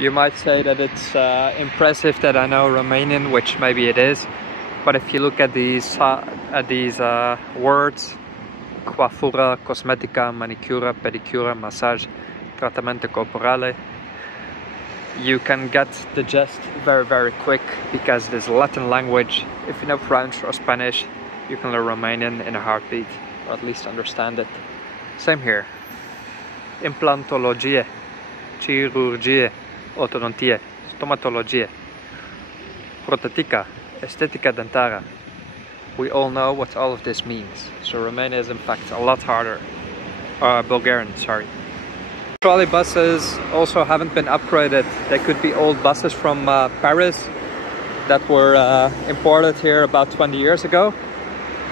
You might say that it's impressive that I know Romanian, which maybe it is, but if you look at these words, coiffura, cosmetica, manicura, pedicura, massage, trattamento corporale, you can get the gist very quick, because this Latin language, if you know French or Spanish, you can learn Romanian in a heartbeat, or at least understand it. Same here. Implantologie, chirurgie, ortodontie, stomatologie, protetica, estetica dentara. We all know what all of this means. So Romania is in fact a lot harder. Bulgarian, sorry. Trolley buses also haven't been upgraded. They could be old buses from Paris that were imported here about 20 years ago.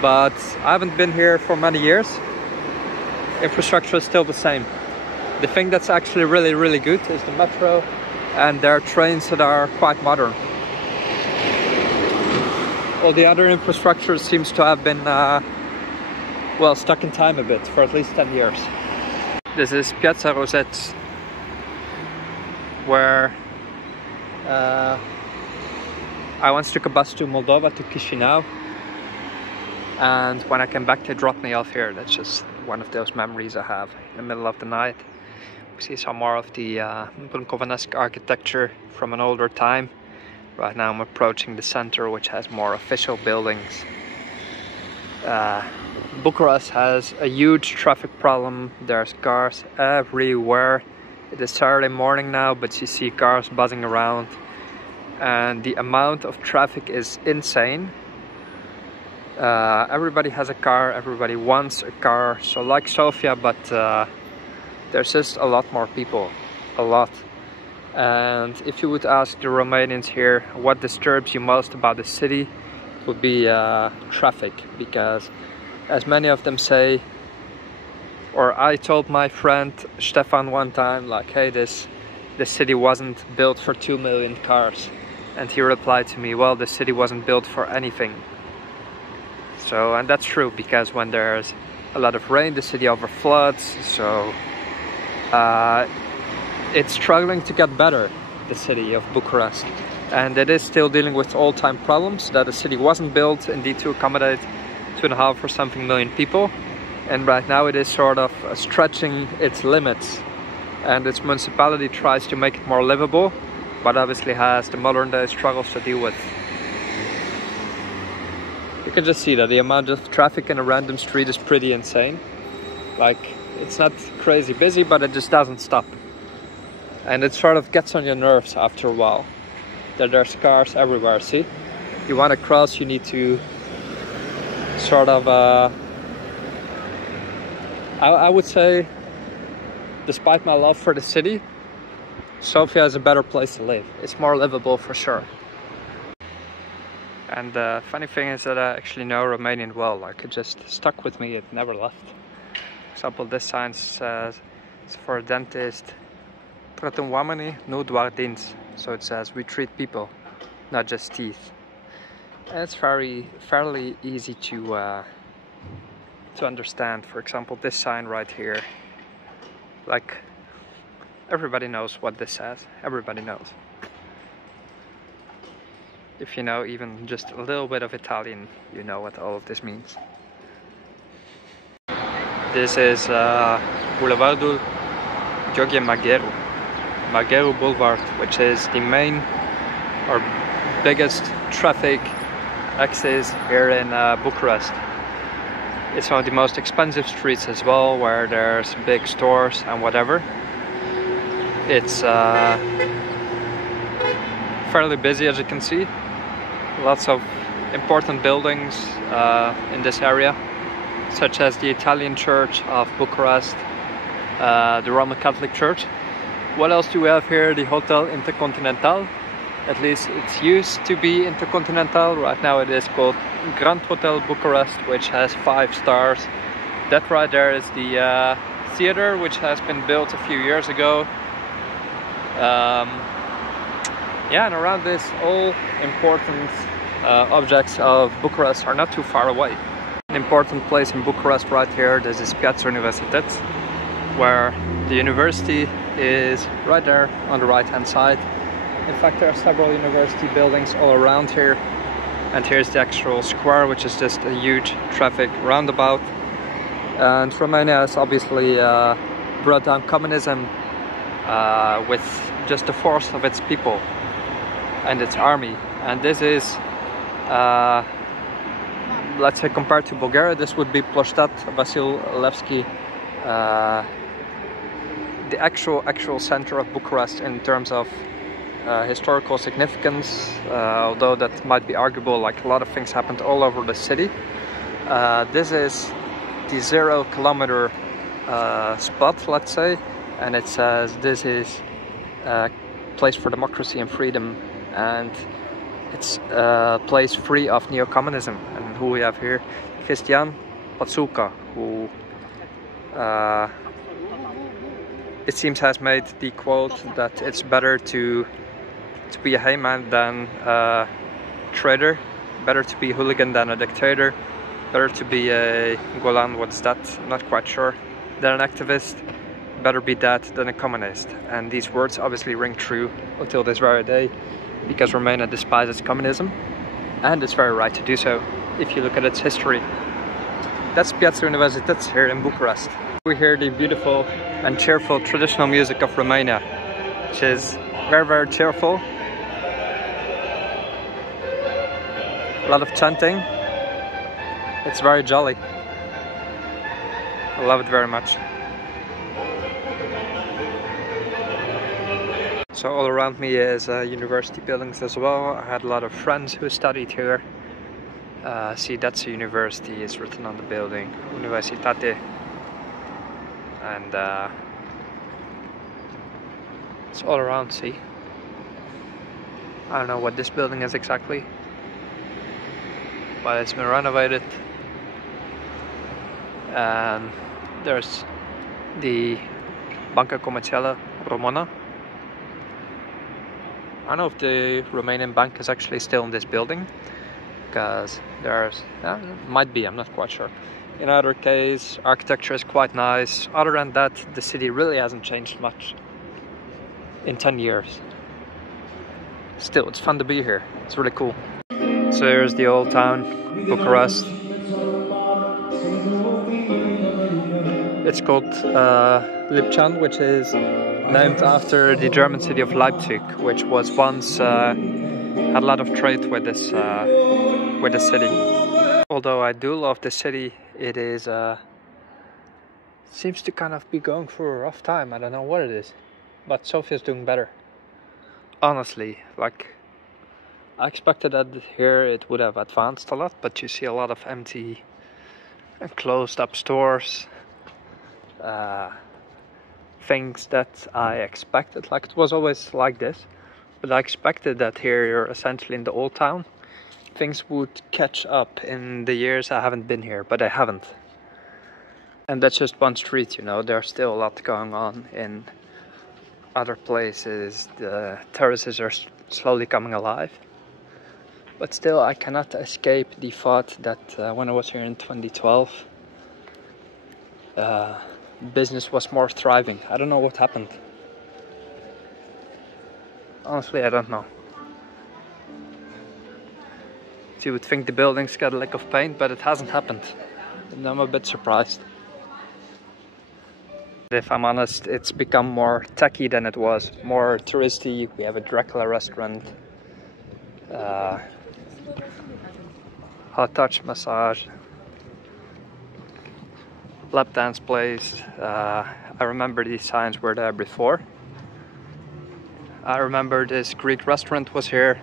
But I haven't been here for many years. Infrastructure is still the same. The thing that's actually really good is the metro, and there are trains that are quite modern. All the other infrastructure seems to have been well, stuck in time a bit for at least 10 years. This is Piazza Rosette, where I once took a bus to Moldova, to Chisinau, and when I came back they dropped me off here. That's just one of those memories I have. In the middle of the night, we see some more of the Bucharest architecture from an older time. Right now I'm approaching the center, which has more official buildings. Bucharest has a huge traffic problem. There's cars everywhere. It is Saturday morning now, but you see cars buzzing around, and the amount of traffic is insane. Everybody has a car, everybody wants a car, so like Sofia, but there's just a lot more people, a lot. And if you would ask the Romanians here what disturbs you most about the city, it would be traffic, because as many of them say, or I told my friend Stefan one time, like, hey, this city wasn't built for 2 million cars, and he replied to me, well, the city wasn't built for anything. So, and that's true, because when there's a lot of rain, the city overfloods. So it's struggling to get better, the city of Bucharest, and it is still dealing with all-time problems, that the city wasn't built indeed to accommodate 2.5 or something million people, and right now it is sort of stretching its limits, and its municipality tries to make it more livable, but obviously has the modern day struggles to deal with. You can just see that the amount of traffic in a random street is pretty insane. Like, it's not crazy busy, but it just doesn't stop. And it sort of gets on your nerves after a while, that there's cars everywhere. See, you want to cross, you need to sort of I would say, despite my love for the city, Sofia is a better place to live. It's more livable for sure. And the funny thing is that I actually know Romanian well. Like, it just stuck with me, it never left. For example, this sign says it's for a dentist, tratăm oamenii, nu doar dinți. So it says we treat people, not just teeth. And it's fairly easy to understand. For example, this sign right here, like, everybody knows what this says. Everybody knows. If you know even just a little bit of Italian, you know what all of this means. This is Boulevardul Gheorghe Magheru, Magheru Boulevard, which is the main or biggest traffic axis here in Bucharest. It's one of the most expensive streets as well, where there's big stores and whatever. It's fairly busy, as you can see. Lots of important buildings in this area, such as the Italian Church of Bucharest, the Roman Catholic Church. What else do we have here? The Hotel Intercontinental. At least it used to be Intercontinental. Right now it is called Grand Hotel Bucharest, which has 5 stars. That right there is the theater, which has been built a few years ago. Yeah, and around this, all important objects of Bucharest are not too far away. An important place in Bucharest right here, this is Piazza Universități, where the university is right there on the right hand side. In fact, there are several university buildings all around here. And here's the actual square, which is just a huge traffic roundabout. And Romania has obviously brought down communism with just the force of its people and its army. And this is, let's say, compared to Bulgaria, this would be Ploštat Vasilevski, the actual center of Bucharest in terms of historical significance, although that might be arguable. Like, a lot of things happened all over the city. This is the 0 kilometer spot, let's say, and it says this is a place for democracy and freedom, and it's a place free of neo-communism. And who we have here? Christian Patsuka, who it seems has made the quote that it's better to be a hayman than a traitor, better to be a hooligan than a dictator, better to be a Golan, what's that? I'm not quite sure, than an activist, better be that than a communist. And these words obviously ring true until this very day, because Romania despises communism, and it's very right to do so if you look at its history. That's Piața Universității here in Bucharest. We hear the beautiful and cheerful traditional music of Romania, which is very, very cheerful. A lot of chanting. It's very jolly. I love it very much. So all around me is university buildings as well. I had a lot of friends who studied here. See, that's a university, it's written on the building, Universitate. And it's all around, see. I don't know what this building is exactly, but it's been renovated. And there's the Banca Comercială Română. I don't know if the Romanian bank is actually still in this building, because there's, might be, I'm not quite sure. In either case, architecture is quite nice. Other than that, the city really hasn't changed much in 10 years. Still, it's fun to be here. It's really cool. So here's the old town, Bucharest. It's called Lipcsan, which is named after the German city of Leipzig, which was once had a lot of trade with this city. Although I do love the city, it is seems to kind of be going through a rough time. I don't know what it is, but Sofia's doing better. Honestly, like, I expected that here it would have advanced a lot, but you see a lot of empty and closed up stores. Things that I expected, like, it was always like this, but I expected that here you're essentially in the old town. Things would catch up in the years I haven't been here, but I haven't. And that's just one street, you know. There's still a lot going on in other places. The terraces are slowly coming alive. But still, I cannot escape the thought that when I was here in 2012, business was more thriving. I don't know what happened. Honestly, I don't know. So you would think the buildings got a lack of paint, but it hasn't happened. And I'm a bit surprised. If I'm honest, it's become more techy than it was. More touristy. We have a Dracula restaurant. Hot touch massage. Lap dance place. I remember these signs were there before. I remember this Greek restaurant was here,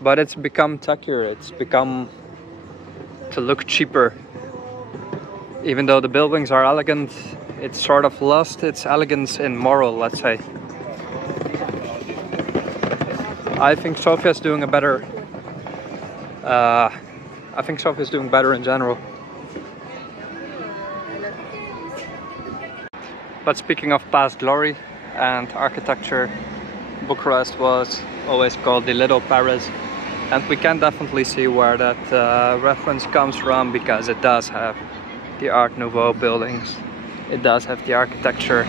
but it's become techier. It's become to look cheaper. Even though the buildings are elegant, it's sort of lost its elegance in moral, let's say. I think Sofia's doing a better. I think Sofia's doing better in general. But speaking of past glory and architecture, Bucharest was always called the Little Paris, and we can definitely see where that reference comes from, because it does have the Art Nouveau buildings, it does have the architecture,